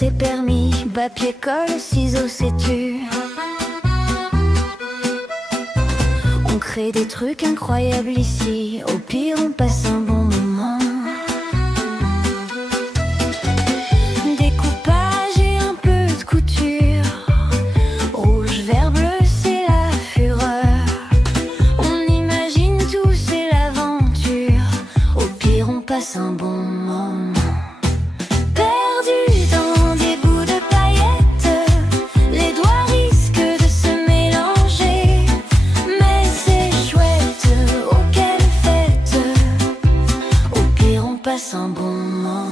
tes permis, papier, colle, ciseaux, sais-tu? On crée des trucs incroyables ici, au pire on passe un bon moment. Découpage et un peu de couture, rouge, vert, bleu, c'est la fureur. On imagine tout, c'est l'aventure, au pire on passe un bon moment. Perdu dans des bouts de paillettes, les doigts risquent de se mélanger, mais c'est chouette, oh quelle fête, au pire on passe un bon moment.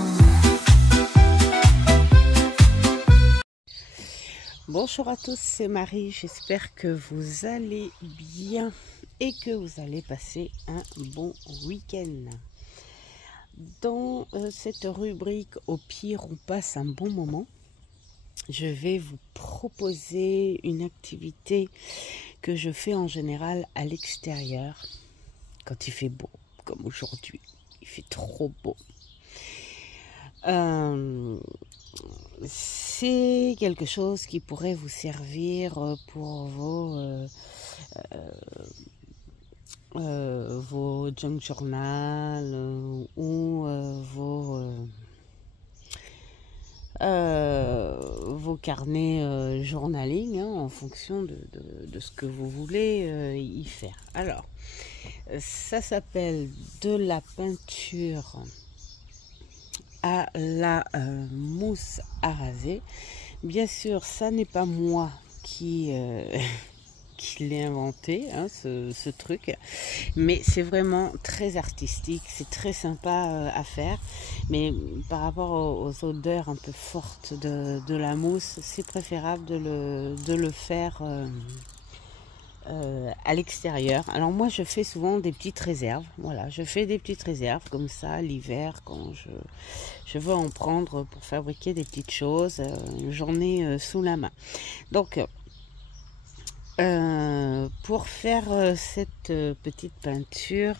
Bonjour à tous, c'est Marie, j'espère que vous allez bien et que vous allez passer un bon week-end. Dans cette rubrique au pire on passe un bon moment, je vais vous proposer une activité que je fais en général à l'extérieur quand il fait beau, comme aujourd'hui, il fait trop beau. C'est quelque chose qui pourrait vous servir pour vos junk journal ou vos carnets journaling, hein, en fonction de ce que vous voulez y faire. Alors, ça s'appelle de la peinture à la mousse à raser. Bien sûr, ça n'est pas moi qui l'ai inventé, hein, ce truc, mais c'est vraiment très artistique, c'est très sympa à faire, mais par rapport aux odeurs un peu fortes de la mousse, c'est préférable de le faire à l'extérieur. Alors moi je fais souvent des petites réserves, voilà, je fais des petites réserves comme ça l'hiver quand je veux en prendre pour fabriquer des petites choses, j'en ai sous la main. Donc pour faire cette petite peinture,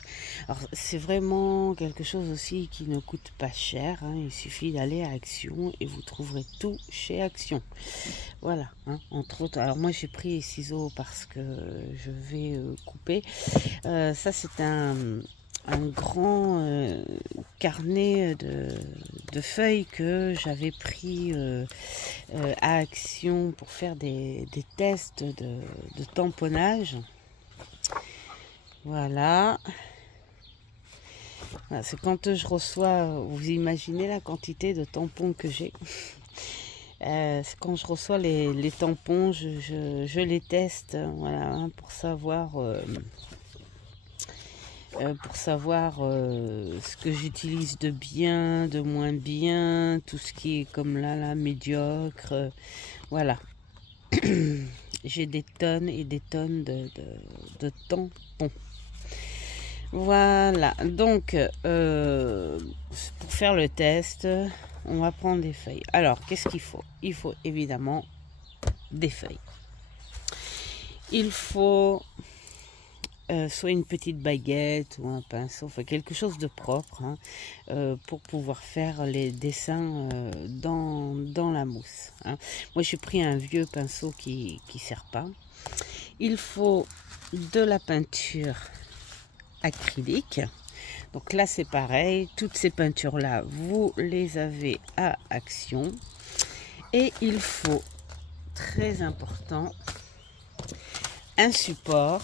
c'est vraiment quelque chose aussi qui ne coûte pas cher, hein, il suffit d'aller à Action et vous trouverez tout chez Action. Voilà, hein, entre autres. Alors moi j'ai pris les ciseaux parce que je vais couper. Ça c'est un grand carnet de feuilles que j'avais pris à Action pour faire des tests de tamponnage. Voilà. Voilà, c'est quand je reçois, vous imaginez la quantité de tampons que j'ai. Quand je reçois les tampons, je les teste, voilà, hein, pour savoir ce que j'utilise de bien, de moins bien, tout ce qui est comme là médiocre, voilà. J'ai des tonnes et des tonnes de tampons. Voilà, donc pour faire le test, on va prendre des feuilles. Alors, qu'est-ce qu'il faut? Il faut évidemment des feuilles. Il faut soit une petite baguette ou un pinceau, enfin quelque chose de propre, hein, pour pouvoir faire les dessins dans la mousse, hein. Moi j'ai pris un vieux pinceau qui sert pas. Il faut de la peinture acrylique. Donc là c'est pareil, toutes ces peintures là vous les avez à Action. Et il faut, très important, un support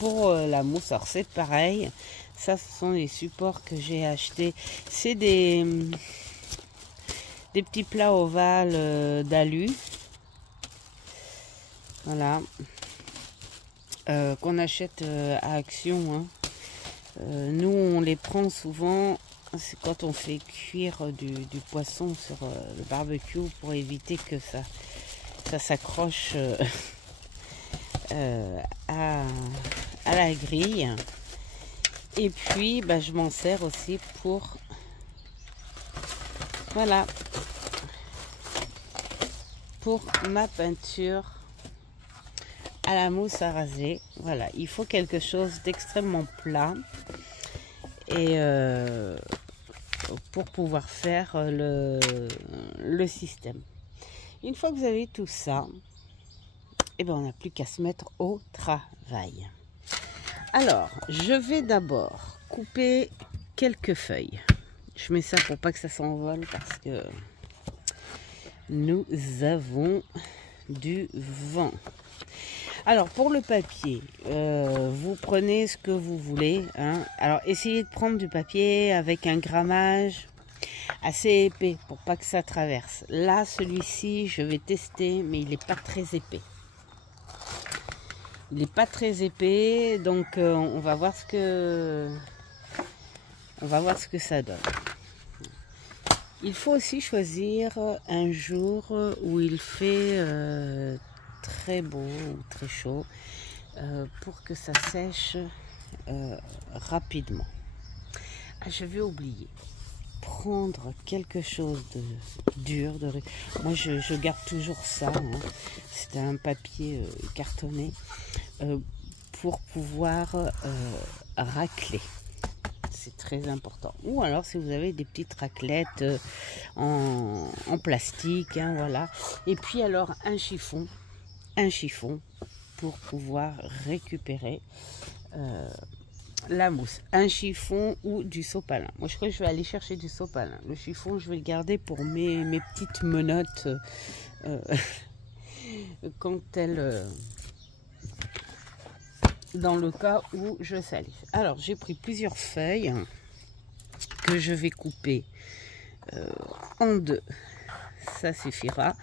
pour la mousse. Alors c'est pareil, ça ce sont les supports que j'ai achetés, c'est des petits plats ovales d'alu, voilà, qu'on achète à Action, hein. Nous on les prend souvent, c'est quand on fait cuire du poisson sur le barbecue pour éviter que ça s'accroche à la grille. Et puis je m'en sers aussi pour, voilà, pour ma peinture à la mousse à raser. Voilà, il faut quelque chose d'extrêmement plat et pour pouvoir faire le système. Une fois que vous avez tout ça, et ben on n'a plus qu'à se mettre au travail. Alors, je vais d'abord couper quelques feuilles. Je mets ça pour pas que ça s'envole parce que nous avons du vent. Alors, pour le papier, vous prenez ce que vous voulez. Hein. Alors, essayez de prendre du papier avec un grammage assez épais pour pas que ça traverse. Là, celui-ci, je vais tester, mais il n'est pas très épais. Il n'est pas très épais, donc on va voir ce que ça donne. Il faut aussi choisir un jour où il fait très beau ou très chaud pour que ça sèche rapidement. Ah, je vais oublier. Prendre quelque chose de dur. Moi, je garde toujours ça. Hein. C'est un papier cartonné pour pouvoir racler. C'est très important. Ou alors, si vous avez des petites raclettes en plastique, hein, voilà. Et puis, alors, un chiffon pour pouvoir récupérer la mousse. Un chiffon ou du sopalin. Moi, je crois que je vais aller chercher du sopalin. Le chiffon, je vais le garder pour mes petites menottes quand elles... dans le cas où je salisse. Alors, j'ai pris plusieurs feuilles que je vais couper en deux. Ça suffira.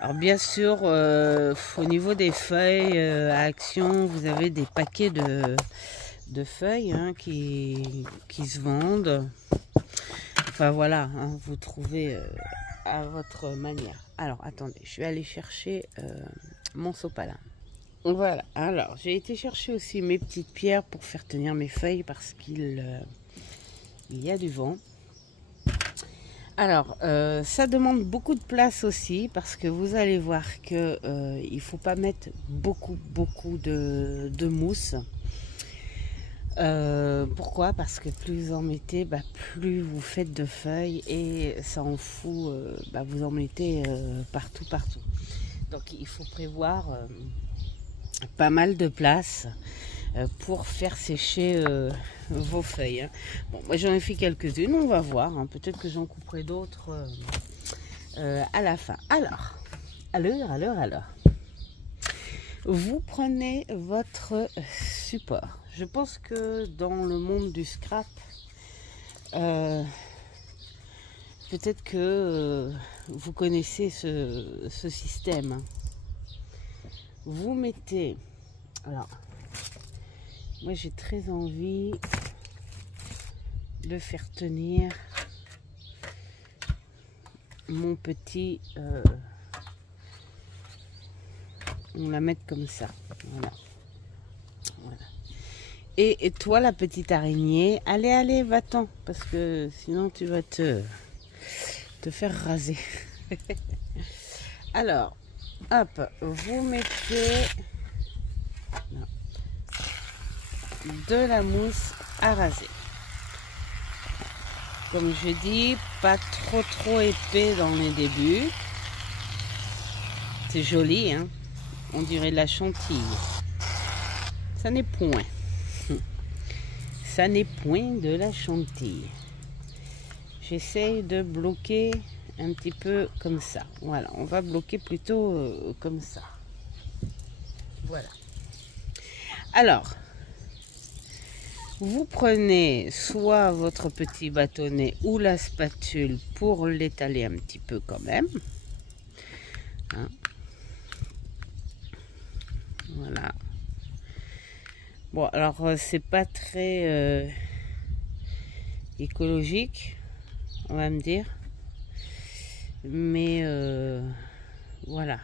Alors, bien sûr, au niveau des feuilles à Action, vous avez des paquets de feuilles hein, qui se vendent. Enfin, voilà, hein, vous trouvez à votre manière. Alors, attendez, je vais aller chercher mon sopalin. Voilà, alors j'ai été chercher aussi mes petites pierres pour faire tenir mes feuilles parce qu'il y a du vent. Alors, ça demande beaucoup de place aussi parce que vous allez voir que il ne faut pas mettre beaucoup de mousse. Pourquoi? Parce que plus vous en mettez, plus vous faites de feuilles et ça en fout, vous en mettez partout. Donc il faut prévoir pas mal de place pour faire sécher vos feuilles. Hein. Bon, moi j'en ai fait quelques-unes, on va voir. Hein. Peut-être que j'en couperai d'autres à la fin. Alors, vous prenez votre support. Je pense que dans le monde du scrap, peut-être que vous connaissez ce système. Hein. Vous mettez, alors, moi j'ai très envie de faire tenir mon petit, on la met comme ça, voilà. Et toi la petite araignée, allez, va-t'en, parce que sinon tu vas te faire raser. Alors, hop, vous mettez de la mousse à raser. Comme je dis, pas trop épais dans les débuts. C'est joli, hein? On dirait de la chantilly. Ça n'est point. Ça n'est point de la chantilly. J'essaye de bloquer un petit peu comme ça. Voilà, on va bloquer plutôt comme ça. Voilà. Alors, vous prenez soit votre petit bâtonnet ou la spatule pour l'étaler un petit peu quand même. Hein. Voilà. Bon, alors c'est pas très écologique, on va me dire. Mais voilà.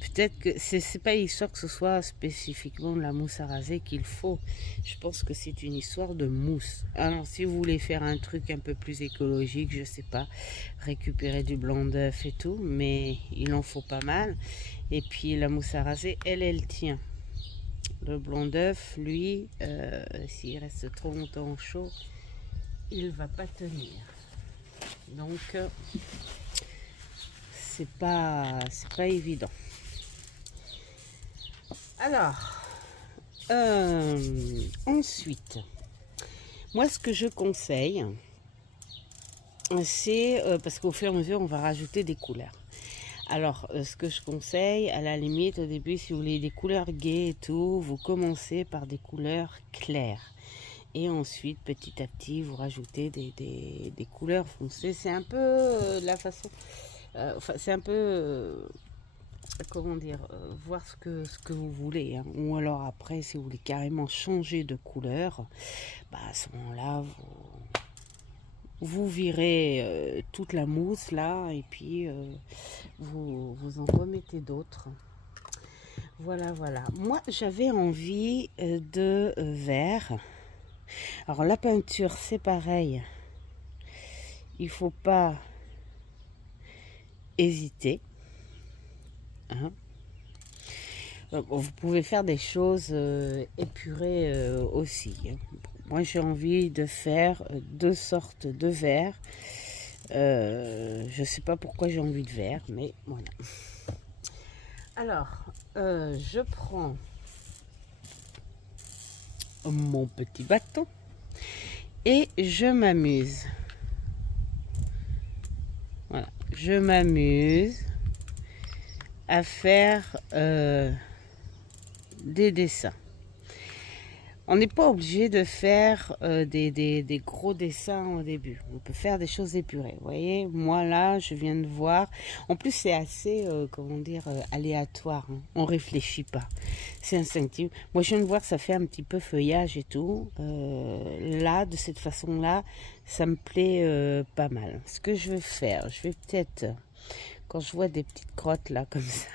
Peut-être que c'est pas histoire que ce soit spécifiquement de la mousse à raser qu'il faut. Je pense que c'est une histoire de mousse. Alors si vous voulez faire un truc un peu plus écologique, je sais pas, récupérer du blanc d'œuf et tout, mais il en faut pas mal. Et puis la mousse à raser, elle tient. Le blanc d'œuf, lui, s'il reste trop longtemps chaud, il va pas tenir. Donc c'est pas évident. Alors ensuite, moi ce que je conseille, c'est parce qu'au fur et à mesure on va rajouter des couleurs. Alors ce que je conseille, à la limite au début, si vous voulez des couleurs gaies et tout, vous commencez par des couleurs claires et ensuite petit à petit vous rajoutez des couleurs foncées. C'est un peu la façon, enfin c'est un peu comment dire, voir ce que vous voulez, hein. Ou alors après si vous voulez carrément changer de couleur, bah à ce moment là vous virez toute la mousse là et puis vous en remettez d'autres. Voilà. Moi j'avais envie de vert. Alors la peinture c'est pareil, il faut pas hésiter, hein. Vous pouvez faire des choses épurées aussi, hein. Moi j'ai envie de faire deux sortes de vert. Je sais pas pourquoi j'ai envie de vert, mais voilà. Alors je prends mon petit bâton et je m'amuse. Voilà, je m'amuse à faire des dessins. On n'est pas obligé de faire des gros dessins au début. On peut faire des choses épurées. Vous voyez, moi là, je viens de voir. En plus, c'est assez, comment dire, aléatoire, hein. On réfléchit pas. C'est instinctif. Moi, je viens de voir, ça fait un petit peu feuillage et tout. Là, de cette façon-là, ça me plaît pas mal. Ce que je vais faire, je vais peut-être... Quand je vois des petites crottes là comme ça,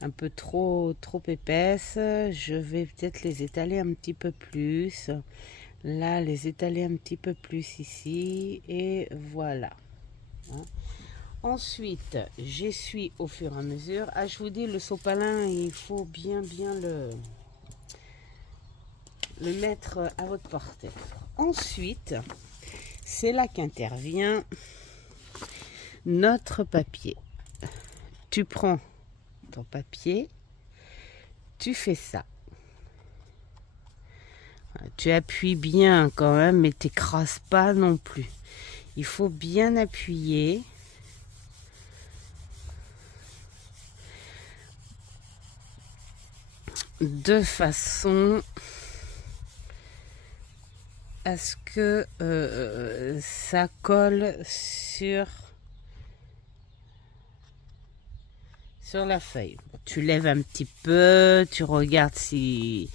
un peu trop épaisses, je vais peut-être les étaler un petit peu plus. Là, les étaler un petit peu plus ici. Et voilà. Hein. Ensuite, j'essuie au fur et à mesure. Ah, je vous dis, le sopalin, il faut bien le mettre à votre portée. Ensuite, c'est là qu'intervient notre papier. Tu prends ton papier, tu fais ça. Tu appuies bien quand même, mais t'écrases pas non plus. Il faut bien appuyer. De façon à ce que ça colle sur la feuille. Tu lèves un petit peu, tu regardes si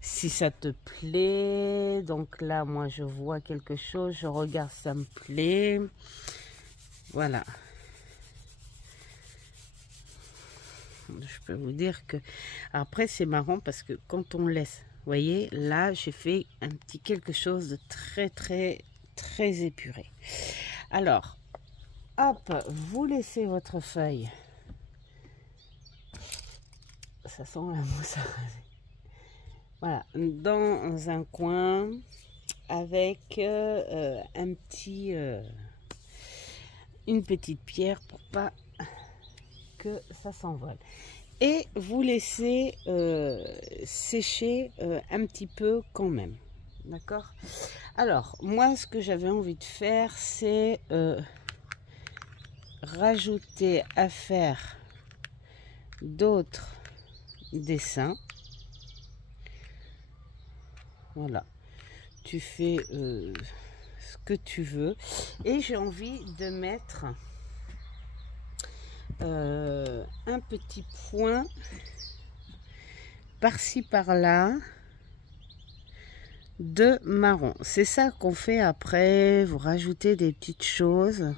ça te plaît. Donc là, moi, je vois quelque chose, je regarde, ça me plaît. Voilà. Je peux vous dire que après, c'est marrant parce que quand on laisse, vous voyez, là, j'ai fait un petit quelque chose de très épuré. Alors, hop, vous laissez votre feuille. Ça sent la mousse à raser. Voilà, dans un coin avec un petit, une petite pierre pour pas que ça s'envole. Et vous laissez sécher un petit peu quand même. D'accord? Alors, moi, ce que j'avais envie de faire, c'est rajouter à faire d'autres dessins. Voilà, tu fais ce que tu veux. Et j'ai envie de mettre un petit point par-ci par-là de marron. C'est ça qu'on fait après. Vous rajoutez des petites choses.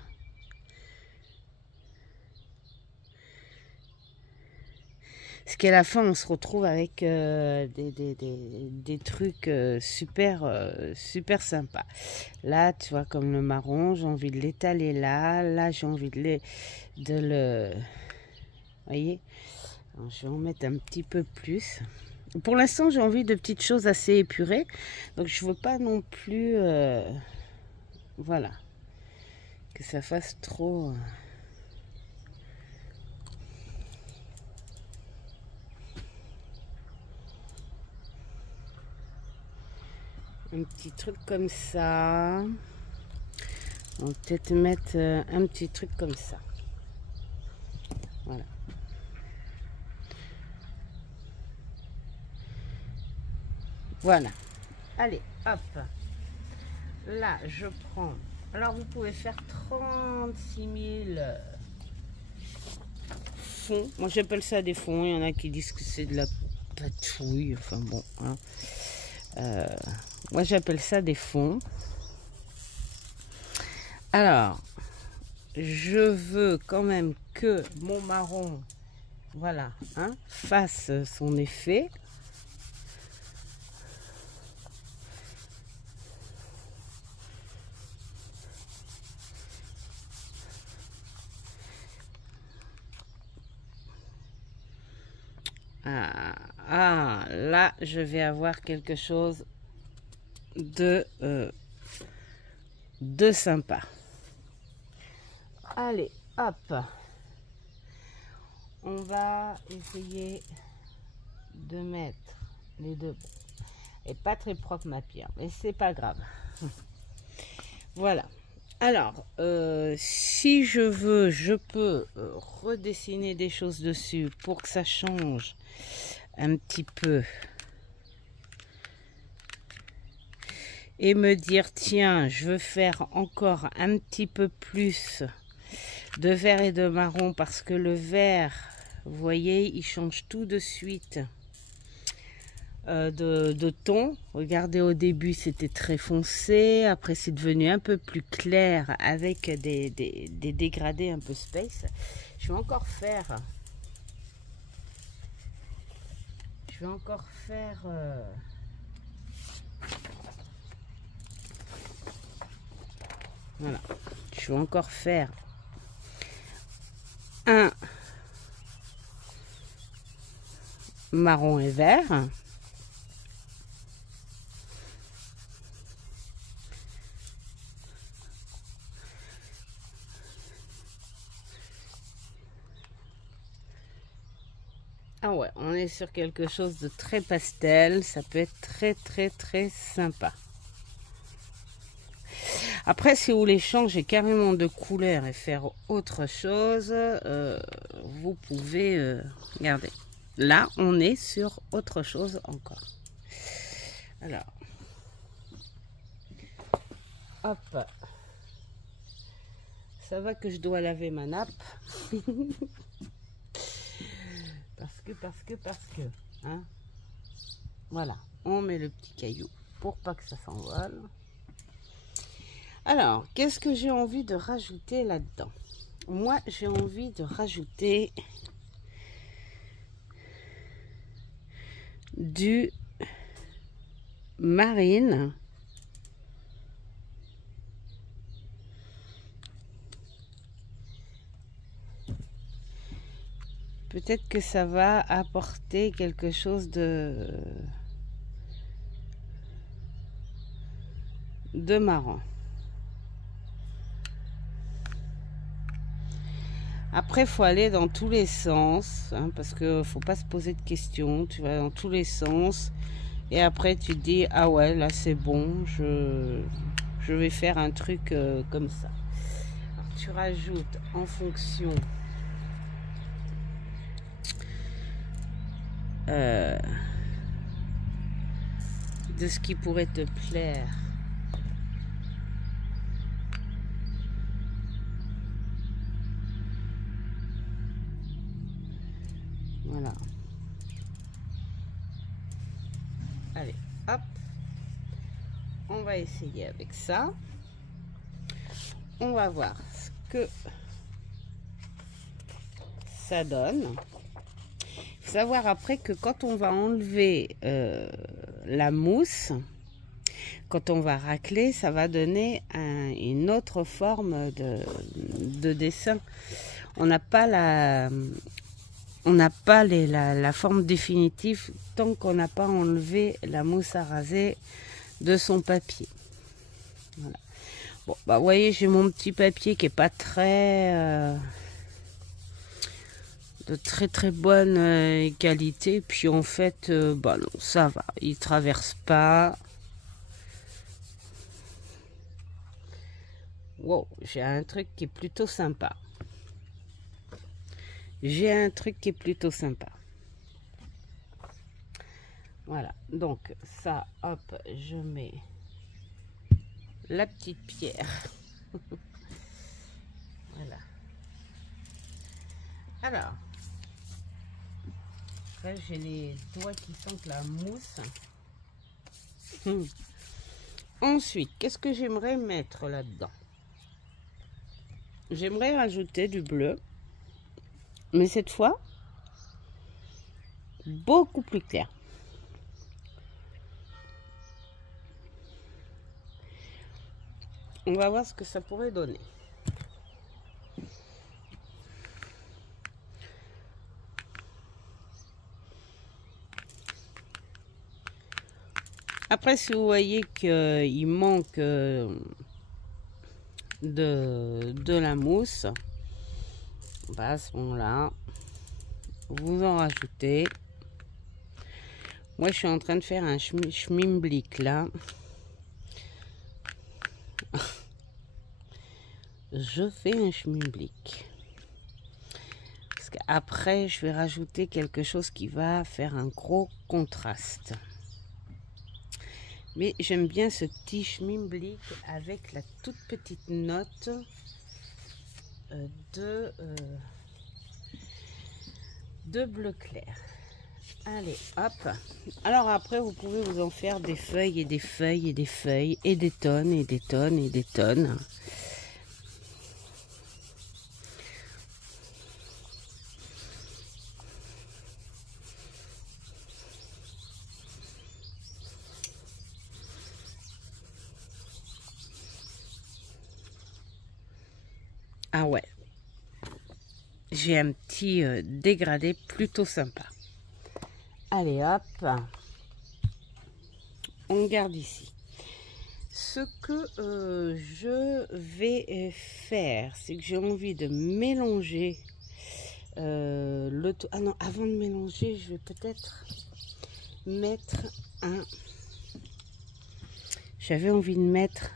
Parce qu'à la fin, on se retrouve avec des trucs super sympas. Là, tu vois, comme le marron, j'ai envie de l'étaler là. Là, j'ai envie de le... Vous voyez? Alors, je vais en mettre un petit peu plus. Pour l'instant, j'ai envie de petites choses assez épurées. Donc, je veux pas non plus... voilà. que ça fasse trop... Un petit truc comme ça. On va peut-être mettre un petit truc comme ça. Voilà. Voilà. Allez, hop. Là, je prends... Alors, vous pouvez faire 36 000 fonds. Moi, j'appelle ça des fonds. Il y en a qui disent que c'est de la patouille. Enfin, bon. Hein. Moi, j'appelle ça des fonds. Alors, je veux quand même que mon marron, voilà, hein, fasse son effet. Là, je vais avoir quelque chose de sympa. Allez, hop. On va essayer de mettre les deux. Et pas très propre ma pierre, mais c'est pas grave. Voilà. Alors, si je veux, je peux redessiner des choses dessus pour que ça change un petit peu. Et me dire, tiens, je veux faire encore un petit peu plus de vert et de marron parce que le vert, vous voyez, il change tout de suite de ton. Regardez, au début, c'était très foncé. Après, c'est devenu un peu plus clair avec des dégradés un peu space. Je vais encore faire... Voilà, je vais encore faire un marron et vert. Ah ouais, on est sur quelque chose de très pastel, ça peut être très sympa. Après, si vous voulez changer carrément de couleur et faire autre chose, vous pouvez... regardez, là, on est sur autre chose encore. Alors, hop. Ça va que je dois laver ma nappe. Parce que, hein. Voilà, on met le petit caillou pour pas que ça s'envole. Alors, qu'est-ce que j'ai envie de rajouter là-dedans? Moi, j'ai envie de rajouter du marine. Peut-être que ça va apporter quelque chose de marrant. Après, il faut aller dans tous les sens, hein, parce que faut pas se poser de questions. Tu vas dans tous les sens et après tu te dis, ah ouais, là c'est bon, je vais faire un truc comme ça. Alors, tu rajoutes en fonction de ce qui pourrait te plaire. Voilà. Allez, hop. On va essayer avec ça. On va voir ce que ça donne. Il faut savoir après que quand on va enlever la mousse, quand on va racler, ça va donner une autre forme de dessin. On n'a pas la forme définitive tant qu'on n'a pas enlevé la mousse à raser de son papier. Voilà. Bon, bah, vous voyez, j'ai mon petit papier qui est pas très... de très bonne qualité. Puis en fait, bah non, ça va. Il traverse pas. Wow, j'ai un truc qui est plutôt sympa. J'ai un truc qui est plutôt sympa. Voilà, donc ça, hop, je mets la petite pierre. Voilà. Alors, là j'ai les doigts qui sentent la mousse. Ensuite, qu'est-ce que j'aimerais mettre là-dedans? J'aimerais rajouter du bleu, mais cette fois, beaucoup plus clair. On va voir ce que ça pourrait donner. Après, si vous voyez qu'il manque de la mousse, bah à ce moment-là, vous en rajoutez. Moi, je suis en train de faire un schmimblick là. Je fais un schmimblick. Parce qu'après, je vais rajouter quelque chose qui va faire un gros contraste. Mais j'aime bien ce petit schmimblick avec la toute petite note de bleu clair. Allez, hop. Alors après, vous pouvez vous en faire des feuilles et des feuilles et des feuilles et des tonnes et des tonnes et des tonnes. Ah ouais, j'ai un petit dégradé plutôt sympa. Allez hop, on garde ici. Ce que je vais faire, c'est que j'ai envie de mélanger le tout. Ah non, avant de mélanger, je vais peut-être mettre un... J'avais envie de mettre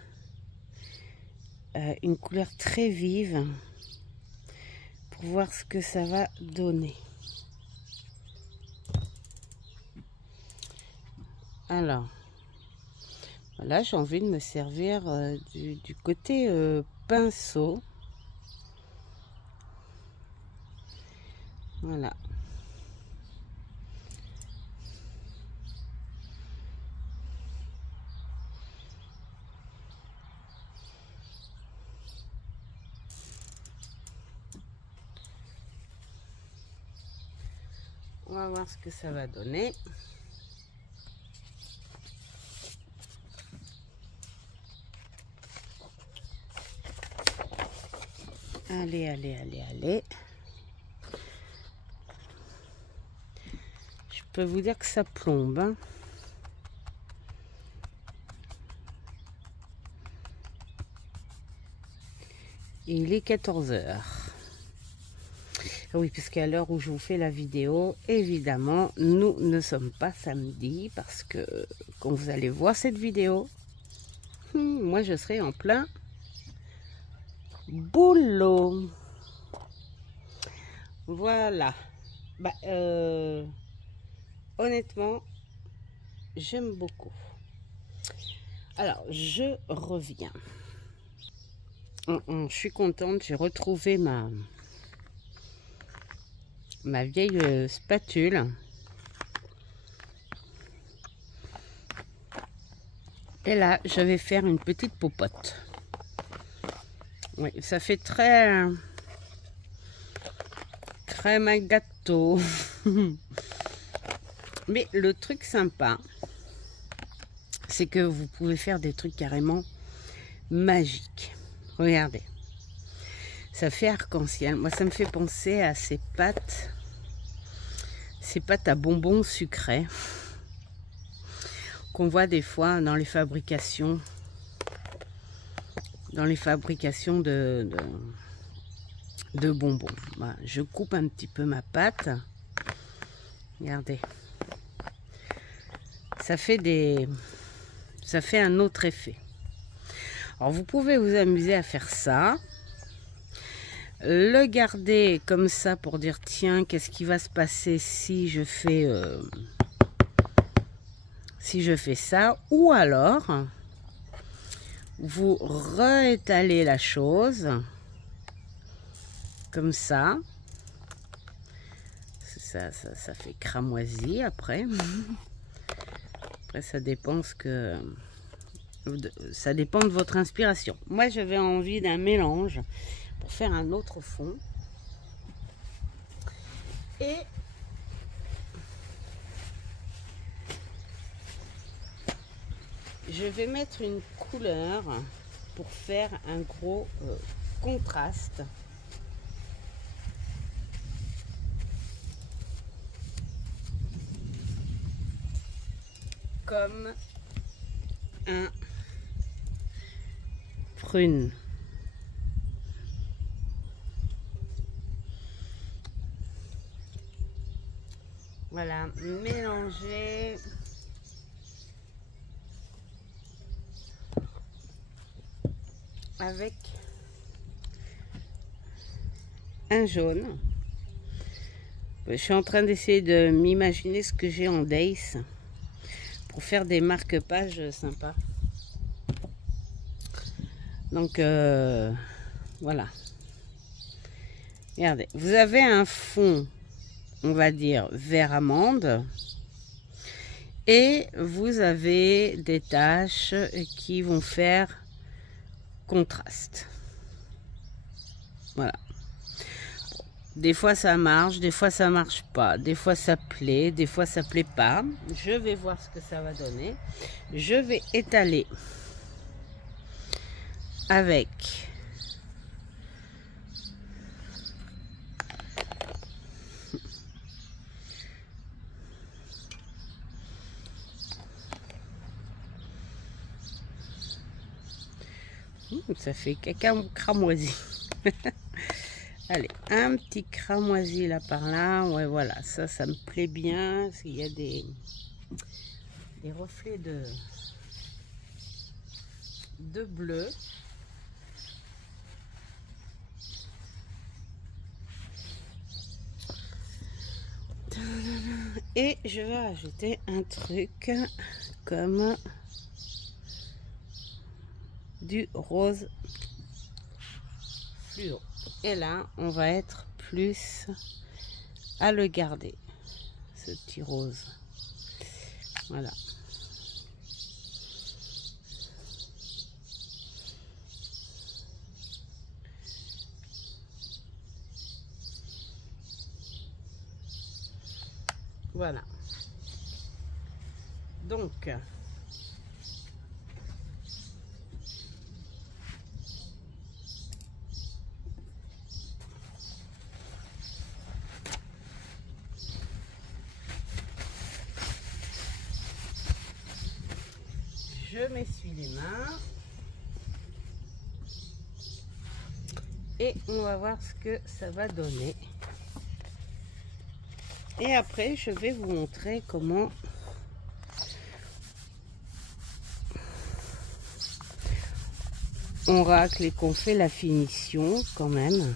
une couleur très vive pour voir ce que ça va donner. Alors, voilà, j'ai envie de me servir du côté pinceau. Voilà. On va voir ce que ça va donner. Allez, allez, allez, allez. Je peux vous dire que ça plombe. Hein. Et il est 14 h. Oui, puisqu'à l'heure où je vous fais la vidéo, évidemment, nous ne sommes pas samedi parce que quand vous allez voir cette vidéo, moi je serai en plein boulot. Voilà. Bah, honnêtement, j'aime beaucoup. Alors, je reviens. Je suis contente, j'ai retrouvé ma vieille spatule. Et là, je vais faire une petite popote. Oui, ça fait très crème à gâteau. Mais le truc sympa, c'est que vous pouvez faire des trucs carrément magiques. Regardez. Ça fait arc-en-ciel. Moi, ça me fait penser à ces pâtes à bonbons sucrés qu'on voit des fois dans les fabrications dans les fabrications de bonbons. Voilà, je coupe un petit peu ma pâte. Regardez. Ça fait un autre effet. Alors vous pouvez vous amuser à faire ça. Le garder comme ça pour dire tiens, qu'est-ce qui va se passer si je fais ça, ou alors vous réétalez la chose comme ça. Ça fait cramoisi après. Après ça dépend ça dépend de votre inspiration. Moi j'avais envie d'un mélange pour faire un autre fond. Et je vais mettre une couleur pour faire un gros contraste. Comme un prune. Voilà, mélanger avec un jaune. Je suis en train d'essayer de m'imaginer ce que j'ai en Days pour faire des marque-pages sympas. Donc voilà. Regardez, vous avez un fond, on va dire vert amande, et vous avez des taches qui vont faire contraste. Voilà. Des fois ça marche, des fois ça marche pas, des fois ça plaît, des fois ça plaît pas. Je vais voir ce que ça va donner. Je vais étaler avec ça fait caca cramoisi. Allez, un petit cramoisi là par là. Ouais, voilà, ça me plaît bien. Il y a des reflets de bleu. Et je vais rajouter un truc comme du rose fluo. Et là, on va être plus à le garder, ce petit rose. Voilà. Voilà. Donc, je m'essuie les mains et on va voir ce que ça va donner. Et après, je vais vous montrer comment on racle et qu'on fait la finition quand même.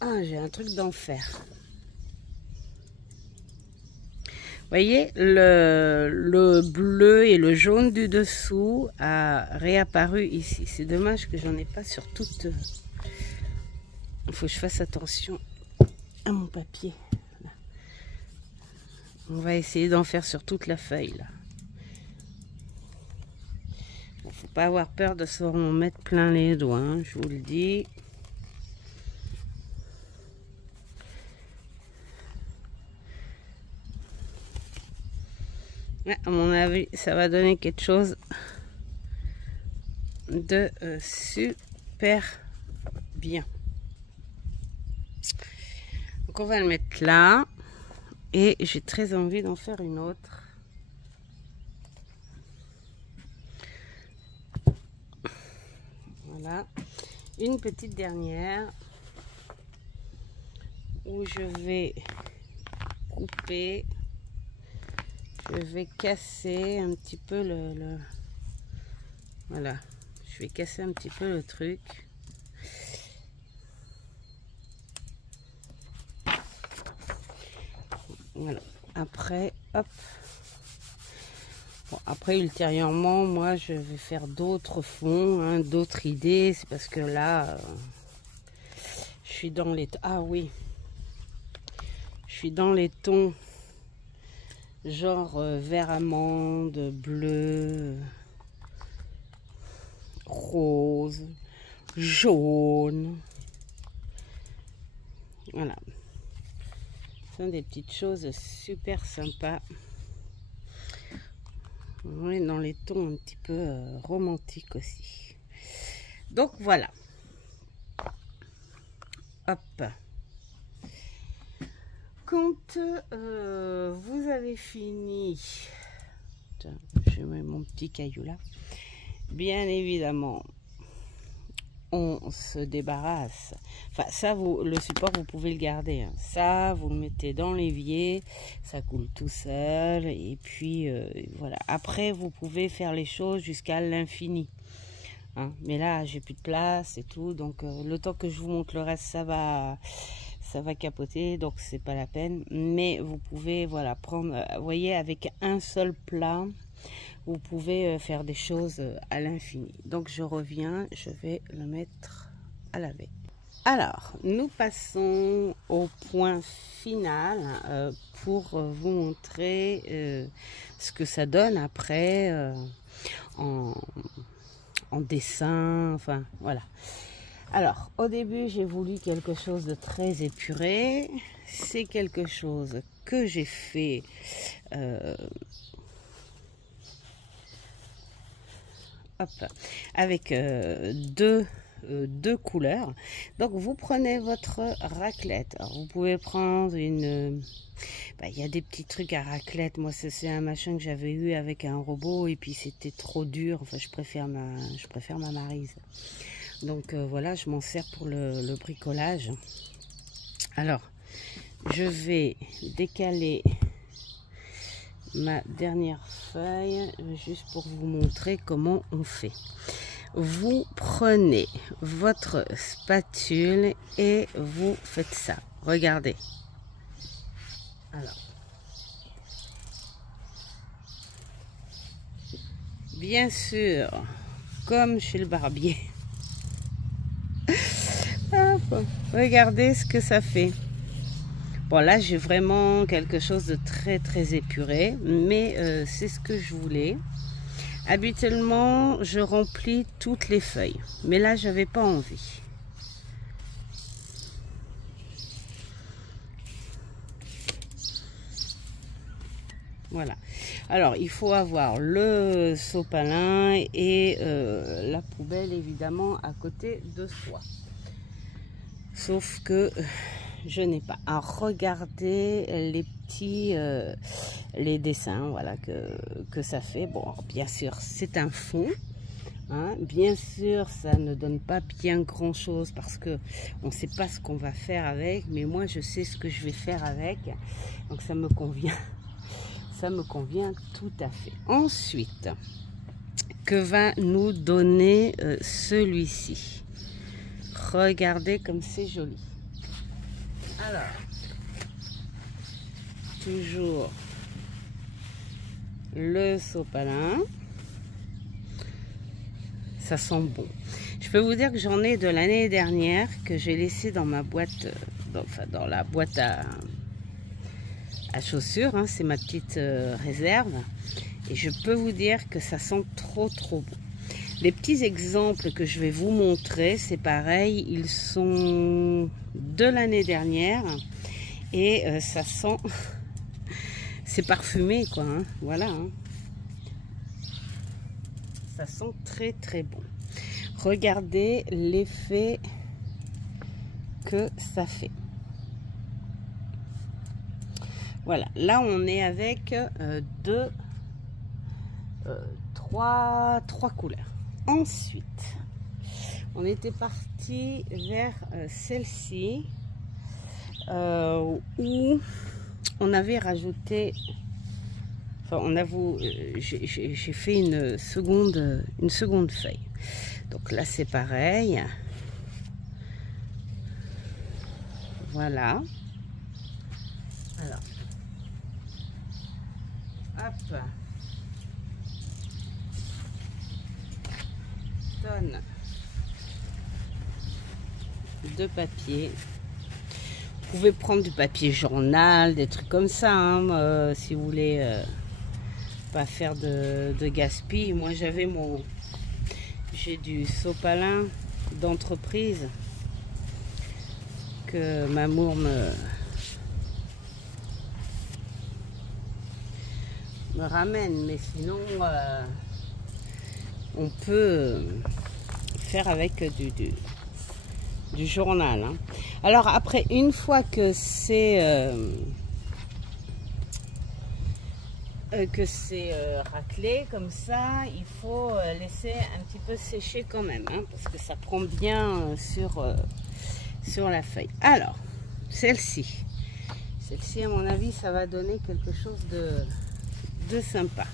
Ah, j'ai un truc d'enfer. Vous voyez, le bleu et le jaune du dessous a réapparu ici. C'est dommage que j'en ai pas sur toute. Il faut que je fasse attention à mon papier. Là. On va essayer d'en faire sur toute la feuille là. Bon, faut pas avoir peur de se en mettre plein les doigts, hein, je vous le dis. Ouais, à mon avis, ça va donner quelque chose de super bien. Donc on va le mettre là. Et j'ai très envie d'en faire une autre. Voilà. Une petite dernière où je vais couper, je vais casser un petit peu voilà, je vais casser un petit peu le truc. Voilà, après, hop. Bon, après, ultérieurement, moi, je vais faire d'autres fonds, hein, d'autres idées. C'est parce que là, je suis dans les... Ah oui, je suis dans les tons genre vert amande, bleu, rose, jaune. Voilà. Ce sont des petites choses super sympas. On est dans les tons un petit peu romantiques aussi. Donc voilà. Hop. Quand vous avez fini, je mets mon petit caillou là. Bien évidemment, on se débarrasse. Enfin, ça, le support, vous pouvez le garder. Hein. Ça, vous le mettez dans l'évier, ça coule tout seul. Et puis, voilà. Après, vous pouvez faire les choses jusqu'à l'infini. Hein. Mais là, j'ai plus de place et tout. Donc, le temps que je vous montre le reste, ça va capoter. Donc, c'est pas la peine. Mais vous pouvez, voilà, prendre, vous voyez, avec un seul plat, vous pouvez faire des choses à l'infini. Donc je reviens, je vais le mettre à laver. Alors, nous passons au point final pour vous montrer ce que ça donne après en dessin, enfin voilà. Alors, au début, j'ai voulu quelque chose de très épuré. C'est quelque chose que j'ai fait hop, avec deux couleurs. Donc vous prenez votre raclette. Alors, vous pouvez prendre une... il y a des petits trucs à raclette. Moi, c'est un machin que j'avais eu avec un robot et puis c'était trop dur. Enfin, je préfère ma Maryse. Donc voilà, je m'en sers pour le bricolage. Alors, je vais décaler ma dernière feuille juste pour vous montrer comment on fait. Vous prenez votre spatule et vous faites ça. Regardez. Alors, bien sûr, comme chez le barbier. Hop, regardez ce que ça fait. Bon, là, j'ai vraiment quelque chose de très, très épuré, mais c'est ce que je voulais. Habituellement, je remplis toutes les feuilles, mais là, je n'avais pas envie. Voilà. Alors, il faut avoir le sopalin et la poubelle, évidemment, à côté de soi. Sauf que... je n'ai pas. Alors, regardez les petits les dessins, voilà, que ça fait. Bon, bien sûr, c'est un fond. Hein. Bien sûr, ça ne donne pas bien grand chose parce que on ne sait pas ce qu'on va faire avec. Mais moi, je sais ce que je vais faire avec. Donc, ça me convient. Ça me convient tout à fait. Ensuite, que va nous donner celui-ci? Regardez comme c'est joli. Alors, toujours le sopalin. Ça sent bon. Je peux vous dire que j'en ai de l'année dernière que j'ai laissé dans ma boîte, dans la boîte à chaussures. Hein, c'est ma petite réserve. Et je peux vous dire que ça sent trop bon. Les petits exemples que je vais vous montrer, c'est pareil, ils sont de l'année dernière et ça sent, c'est parfumé quoi, hein, voilà. Hein. Ça sent très bon. Regardez l'effet que ça fait. Voilà, là on est avec trois couleurs. Ensuite, on était parti vers celle-ci où on avait rajouté, enfin j'ai fait une seconde feuille. Donc là c'est pareil. Voilà. Alors, hop, tonne de papier. Vous pouvez prendre du papier journal, des trucs comme ça, hein, si vous voulez pas faire de gaspille. Moi j'ai du sopalin d'entreprise que Mamour me ramène, mais sinon on peut faire avec du journal, hein. Alors après, une fois que c'est raclé comme ça, il faut laisser un petit peu sécher quand même, hein, parce que ça prend bien sur la feuille. Alors, celle-ci à mon avis, ça va donner quelque chose de sympa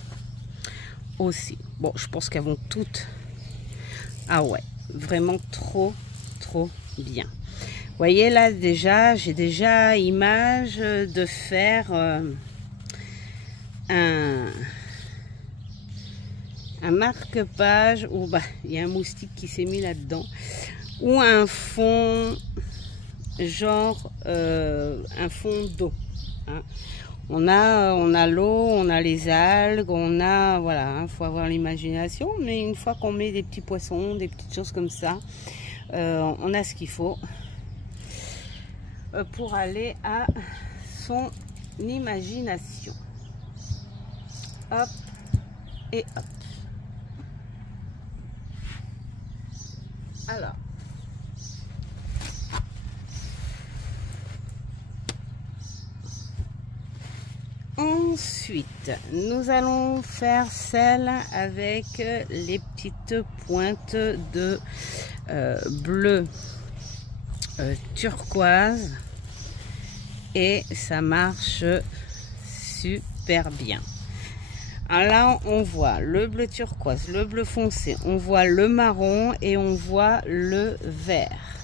aussi. Bon, je pense qu'elles vont toutes, ah ouais, vraiment trop bien. Vous voyez là, déjà j'ai déjà image de faire un marque-page où il y a un moustique qui s'est mis là-dedans, ou un fond genre un fond d'eau, hein. On a l'eau, on a les algues, on a, voilà, hein, faut avoir l'imagination, mais une fois qu'on met des petits poissons, des petites choses comme ça, on a ce qu'il faut pour aller à son imagination. Hop et hop. Alors, ensuite, nous allons faire celle avec les petites pointes de bleu turquoise, et ça marche super bien. Alors là, on voit le bleu turquoise, le bleu foncé, on voit le marron et on voit le vert.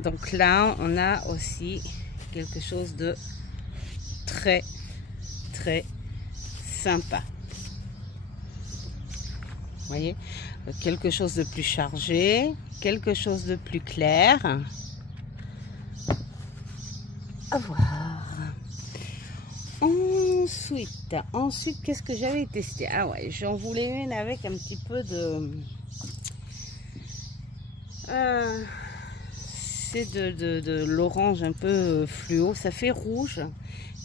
Donc là, on a aussi quelque chose de très sympa. Vous voyez, quelque chose de plus chargé, quelque chose de plus clair. À voir. Ensuite, qu'est-ce que j'avais testé? Ah ouais, j'en voulais une avec un petit peu de c'est de l'orange un peu fluo. Ça fait rouge,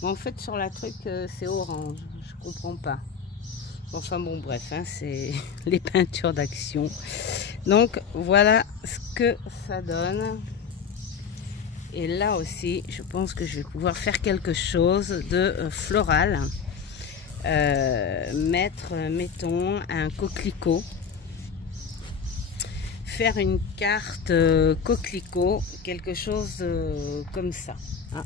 mais en fait sur la truc c'est orange. Je comprends pas. Enfin bon, bref, hein, c'est les peintures d'action. Donc voilà ce que ça donne. Et là aussi, je pense que je vais pouvoir faire quelque chose de floral. Mettons, un coquelicot. Faire une carte coquelicot, quelque chose comme ça, hein.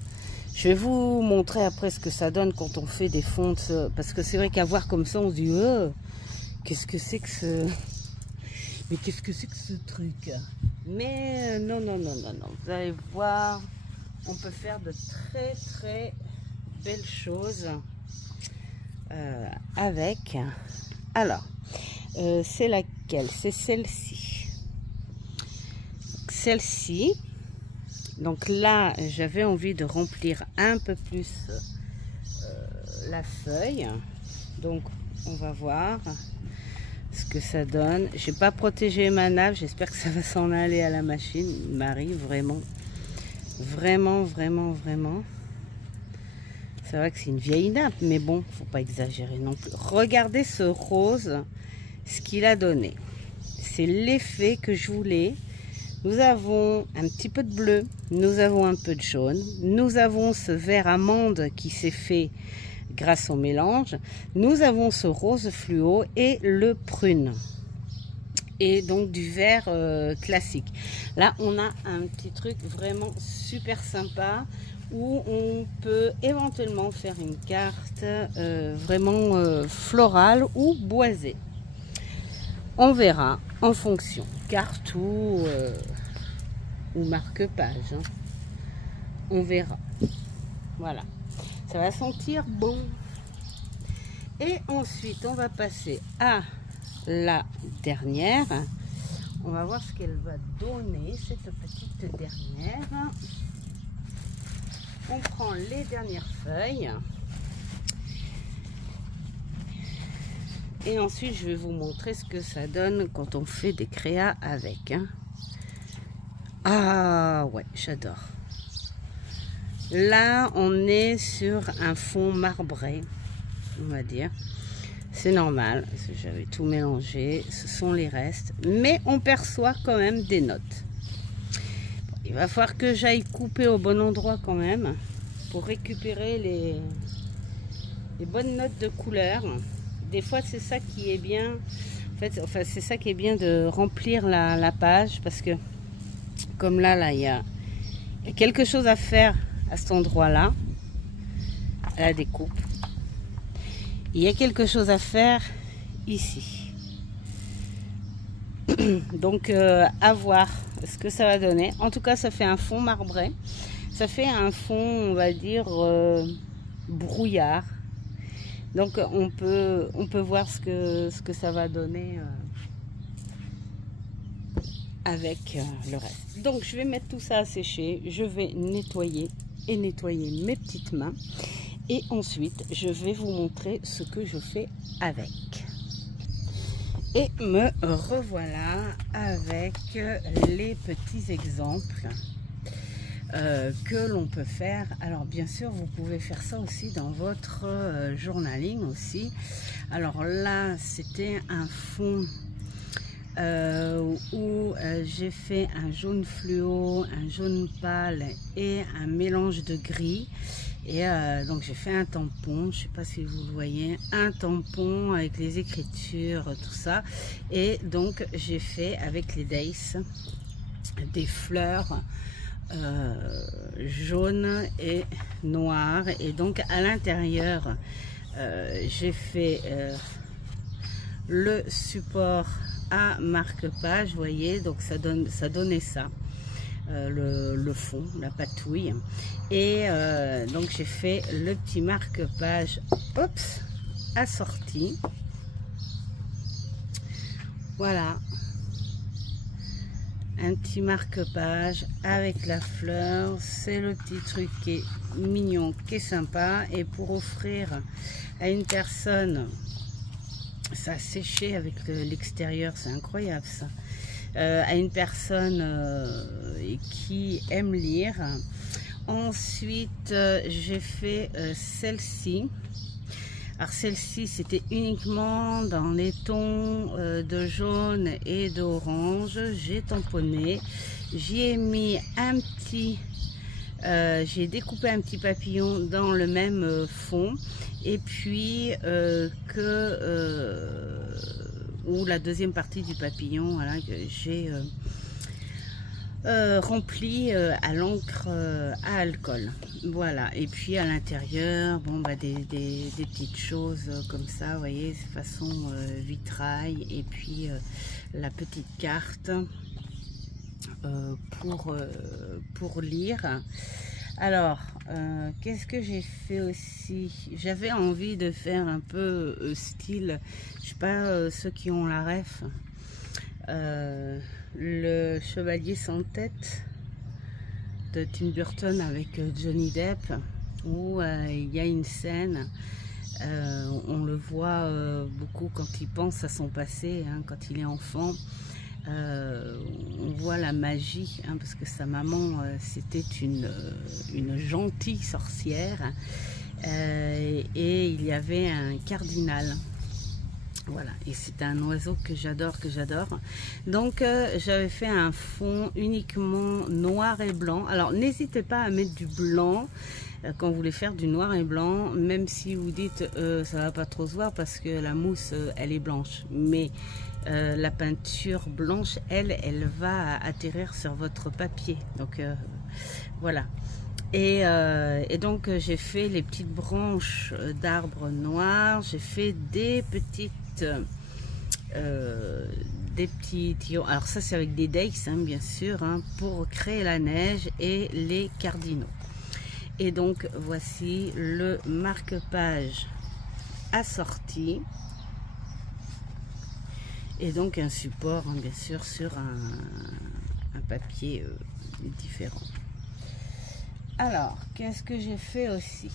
Je vais vous montrer après ce que ça donne quand on fait des fontes, parce que c'est vrai qu'à voir comme ça, on se dit qu'est-ce que c'est que ce... Mais qu'est-ce que c'est que ce truc? Mais non, vous allez voir, on peut faire de très belles choses avec. Alors, c'est laquelle? C'est celle-ci. Celle-ci. Donc là, j'avais envie de remplir un peu plus la feuille. Donc, on va voir ce que ça donne. J'ai pas protégé ma nappe, j'espère que ça va s'en aller à la machine. Marie, vraiment. C'est vrai que c'est une vieille nappe, mais bon, faut pas exagérer non plus. Regardez ce rose, ce qu'il a donné. C'est l'effet que je voulais. Nous avons un petit peu de bleu, nous avons un peu de jaune, nous avons ce vert amande qui s'est fait grâce au mélange, nous avons ce rose fluo et le prune. et donc du vert classique. Là, on a un petit truc vraiment super sympa où on peut éventuellement faire une carte vraiment florale ou boisée. On verra en fonction, carte ou marque-page. Hein. On verra. Voilà. Ça va sentir bon. Et ensuite, on va passer à la dernière. On va voir ce qu'elle va donner, cette petite dernière. On prend les dernières feuilles. Et ensuite, je vais vous montrer ce que ça donne quand on fait des créas avec. Hein. Ah ouais, j'adore. Là, on est sur un fond marbré, on va dire. C'est normal, parce que j'avais tout mélangé. Ce sont les restes. Mais on perçoit quand même des notes. Bon, il va falloir que j'aille couper au bon endroit quand même, pour récupérer les bonnes notes de couleur. Des fois, c'est ça qui est bien. En fait, enfin, c'est ça qui est bien de remplir la page, parce que comme là, il y a quelque chose à faire à cet endroit-là, à la découpe. Il y a quelque chose à faire ici. Donc, à voir ce que ça va donner. En tout cas, ça fait un fond marbré. Ça fait un fond, on va dire, brouillard. Donc, on peut voir ce que ça va donner avec le reste. Donc, je vais mettre tout ça à sécher. Je vais nettoyer mes petites mains. Et ensuite, je vais vous montrer ce que je fais avec. Et me revoilà avec les petits exemples que l'on peut faire. Alors, bien sûr, vous pouvez faire ça aussi dans votre journaling aussi. Alors là, c'était un fond où j'ai fait un jaune fluo, un jaune pâle et un mélange de gris. Et donc j'ai fait un tampon, je sais pas si vous le voyez, un tampon avec les écritures, tout ça. Et donc j'ai fait avec les Days des fleurs jaunes et noires. Et donc à l'intérieur, j'ai fait le support à marque-page, vous voyez, donc ça donnait ça. Le fond, la patouille. Et donc j'ai fait le petit marque-page assorti. Voilà. Un petit marque-page avec la fleur. C'est le petit truc qui est mignon, qui est sympa. Et pour offrir à une personne, ça a séché avec l'extérieur, c'est incroyable ça. À une personne qui aime lire. Ensuite, j'ai fait celle-ci. Alors celle-ci, c'était uniquement dans les tons de jaune et d'orange. J'ai tamponné. J'y ai mis un petit... j'ai découpé un petit papillon dans le même fond. Et puis ou la deuxième partie du papillon, voilà, que j'ai rempli à l'encre à alcool. Voilà, et puis à l'intérieur, bon, bah, des petites choses comme ça, vous voyez, façon vitrail, et puis la petite carte pour lire. Alors, qu'est-ce que j'ai fait aussi? J'avais envie de faire un peu style, je sais pas, ceux qui ont la ref, le Chevalier sans tête de Tim Burton avec Johnny Depp, où il y a une scène, on le voit beaucoup quand il pense à son passé, hein, quand il est enfant. On voit la magie, hein, parce que sa maman c'était une gentille sorcière, et il y avait un cardinal, voilà, et c'est un oiseau que j'adore, donc j'avais fait un fond uniquement noir et blanc. Alors n'hésitez pas à mettre du blanc, quand vous voulez faire du noir et blanc, même si vous dites ça va pas trop se voir parce que la mousse elle est blanche, mais la peinture blanche elle va atterrir sur votre papier, donc voilà. Et donc j'ai fait les petites branches d'arbres noirs, j'ai fait des petits tuyaux. Alors ça c'est avec des daix hein, bien sûr hein, pour créer la neige et les cardinaux. Et donc voici le marque-page assorti. Et donc un support hein, bien sûr sur un papier différent. Alors qu'est-ce que j'ai fait aussi?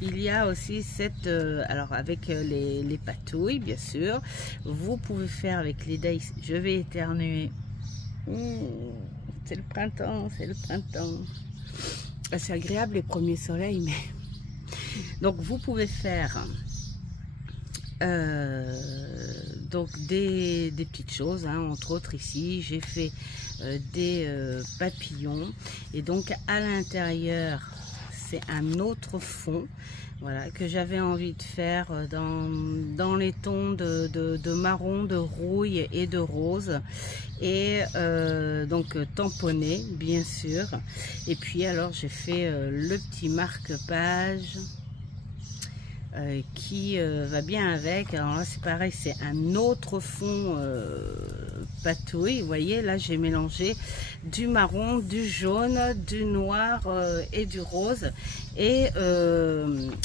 Il y a aussi cette alors avec les patouilles bien sûr, vous pouvez faire avec les daix. Je vais éternuer. C'est le printemps, c'est le printemps. C'est agréable les premiers soleils, mais donc vous pouvez faire donc des petites choses hein. Entre autres ici j'ai fait des papillons, et donc à l'intérieur c'est un autre fond, voilà, que j'avais envie de faire dans les tons de marron, de rouille et de rose, et donc tamponné bien sûr. Et puis alors j'ai fait le petit marque-page qui va bien avec. Alors là c'est pareil, c'est un autre fond patouille, vous voyez là j'ai mélangé du marron, du jaune, du noir et du rose, et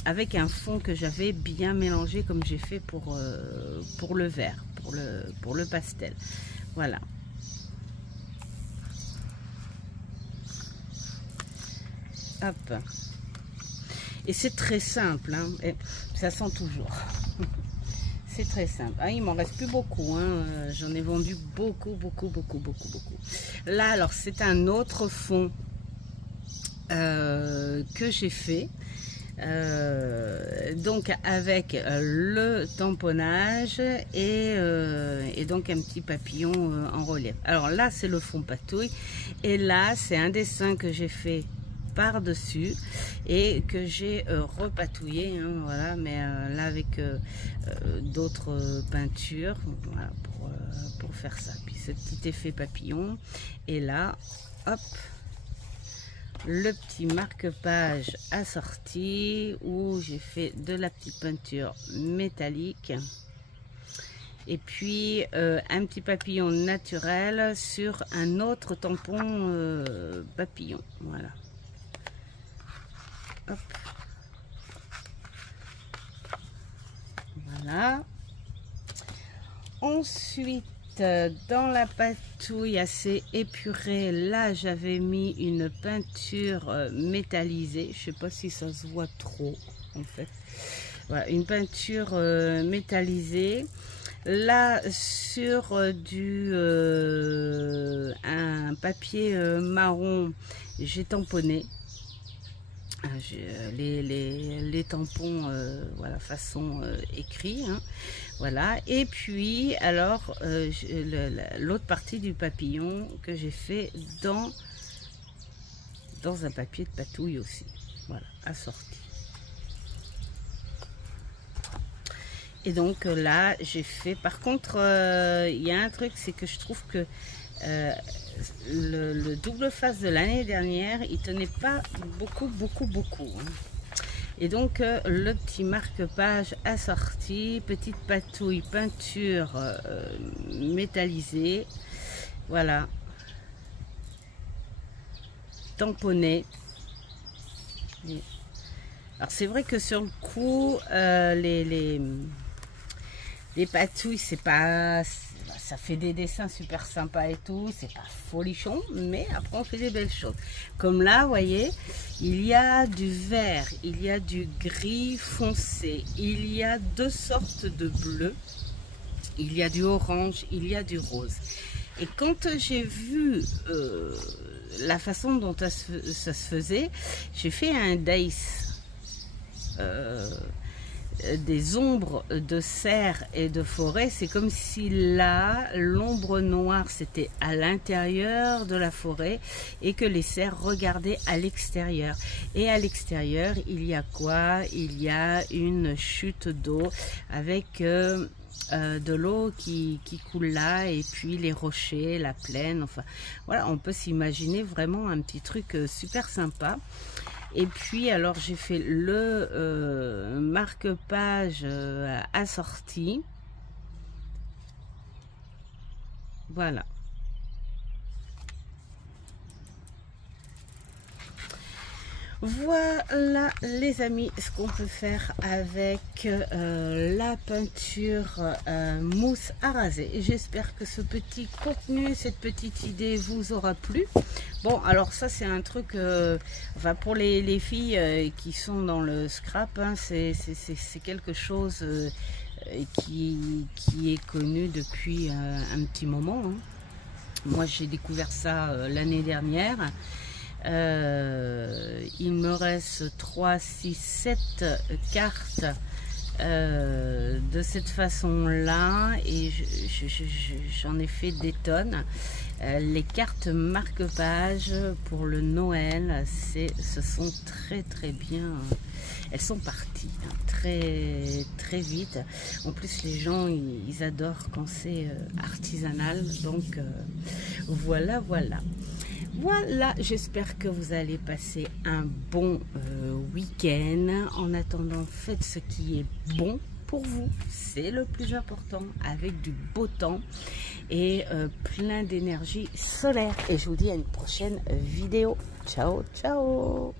avec un fond que j'avais bien mélangé comme j'ai fait pour le vert, pour le pastel, voilà. Hop. Et c'est très simple, hein, et ça sent toujours. C'est très simple. Ah, il m'en reste plus beaucoup, hein. J'en ai vendu beaucoup. Là, alors, c'est un autre fond que j'ai fait. Donc avec le tamponnage et donc un petit papillon en relief. Alors là, c'est le fond patouille. Et là, c'est un dessin que j'ai fait par-dessus et que j'ai repatouillé hein, voilà, mais là avec d'autres peintures, voilà, pour faire ça. Puis ce petit effet papillon, et là hop, le petit marque-page assorti où j'ai fait de la petite peinture métallique, et puis un petit papillon naturel sur un autre tampon papillon, voilà. Hop. Voilà. Ensuite, dans la patouille assez épurée, là j'avais mis une peinture métallisée. Je sais pas si ça se voit trop en fait. Voilà, une peinture métallisée. Là sur un papier marron, j'ai tamponné. Les tampons voilà, façon écrit hein, voilà. Et puis alors l'autre partie du papillon que j'ai fait dans un papier de patouille aussi, voilà, assorti. Et donc là j'ai fait, par contre il y a un truc, c'est que je trouve que le double face de l'année dernière il tenait pas beaucoup hein. Et donc le petit marque-page assorti, petite patouille peinture métallisée, voilà, tamponné. Alors c'est vrai que sur le coup les patouilles c'est pas, ça fait des dessins super sympas et tout, c'est pas folichon, mais après on fait des belles choses. Comme là, vous voyez, il y a du vert, il y a du gris foncé, il y a deux sortes de bleu, il y a du orange, il y a du rose. Et quand j'ai vu la façon dont ça se faisait, j'ai fait un daïs. des ombres de serre et de forêt. C'est comme si là, l'ombre noire, c'était à l'intérieur de la forêt et que les cerfs regardaient à l'extérieur. Et à l'extérieur, il y a quoi? Il y a une chute d'eau avec de l'eau qui coule là, et puis les rochers, la plaine, enfin voilà, on peut s'imaginer vraiment un petit truc super sympa. Et puis alors j'ai fait le marque-page assorti, voilà. Voilà les amis, ce qu'on peut faire avec la peinture mousse à raser. J'espère que ce petit contenu, cette petite idée vous aura plu. Bon, alors ça c'est un truc, enfin pour les filles qui sont dans le scrap, hein, c'est quelque chose qui est connu depuis un petit moment, hein. Moi j'ai découvert ça l'année dernière. Il me reste 3, 6, 7 cartes de cette façon là, et j'en ai fait des tonnes. Les cartes marque-page pour le Noël, ce sont très bien, elles sont parties hein, très vite. En plus les gens ils adorent quand c'est artisanal, donc voilà. Voilà, j'espère que vous allez passer un bon week-end. En attendant, faites ce qui est bon pour vous, c'est le plus important, avec du beau temps et plein d'énergie solaire. Et je vous dis à une prochaine vidéo. Ciao, ciao!